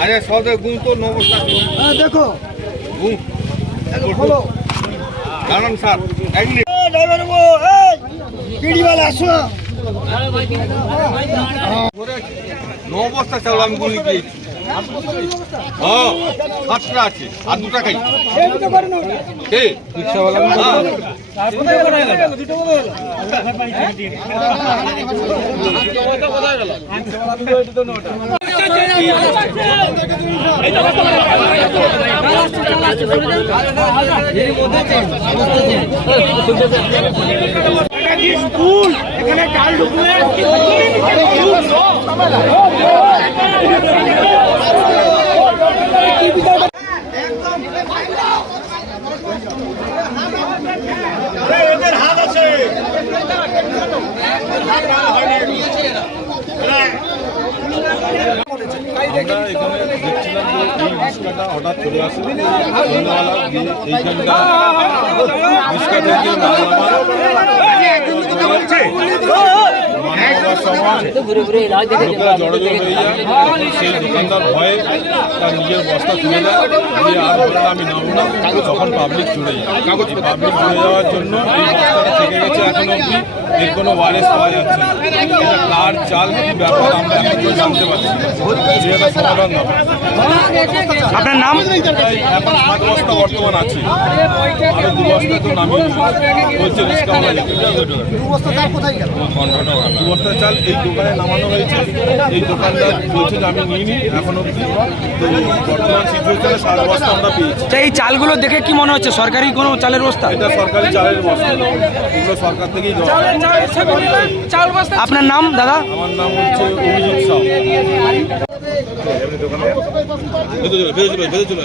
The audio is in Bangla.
আরে সবে গুণ তো ন বস্তা হ্যাঁ দেখো গুণ খোলো দাঁড়ান স্যার এক মিনিট ড্রাইভার বাবু এই বিড়িওয়ালা আসো ন বস্তা চাউল আমি গুলি দিয়েছি হ্যাঁ আছে আর দুটা খাই কে রিক্সাওয়ালা স্কুল এখানে ডাল ঢুকলে হাত আছে। আমরা এখানে দেখছিলাম যে এই রিক্সাটা হঠাৎ চলে আসে সন্ধ্যাবেলা দিয়ে এইখানটা রিক্সা থেকে মালামাল মালামাল সামান লোকেরা জড়ো জড়ো হয়ে যায় সেই দোকানদার ভয়ে তার নিজের বস্তা তুলে দেয় দিয়ে আর বলে আমি নামবো না তখন পাবলিক চলে যায় পাবলিক চলে যাওয়ার জন্য এই বস্তাটা থেকে গেছে এখন অবধি এর কোনো ওয়ারেস পাওয়া যাচ্ছে না এটা কার চাল কি ব্যাপার আমরা এখন কেউ জানতে পারছি যে এটা সমাধান আপনার নাম এখন সাত বস্তা বর্তমান আছে আরও দু বস্তা তো নামিয়ে। বলছে রিক্সাওয়ালা দু বস্তা কোথায় গেল দু বস্তা চাল এই দোকানে নামানো হয়েছে এই দোকানদার বলছে যে আমি নিইনি এখন অবধি তো বর্তমান সিচুয়েশনে সাত বস্তা আমরা পেয়েছি এই চালগুলো দেখে কি মনে হচ্ছে সরকারি কোনো চালের বস্তা এটা সরকারি চালের বস্তা এগুলো সরকার থেকেই হয়। আপনার নাম দাদা আমার নাম হচ্ছে অভিজিৎ সাউ ভেতরে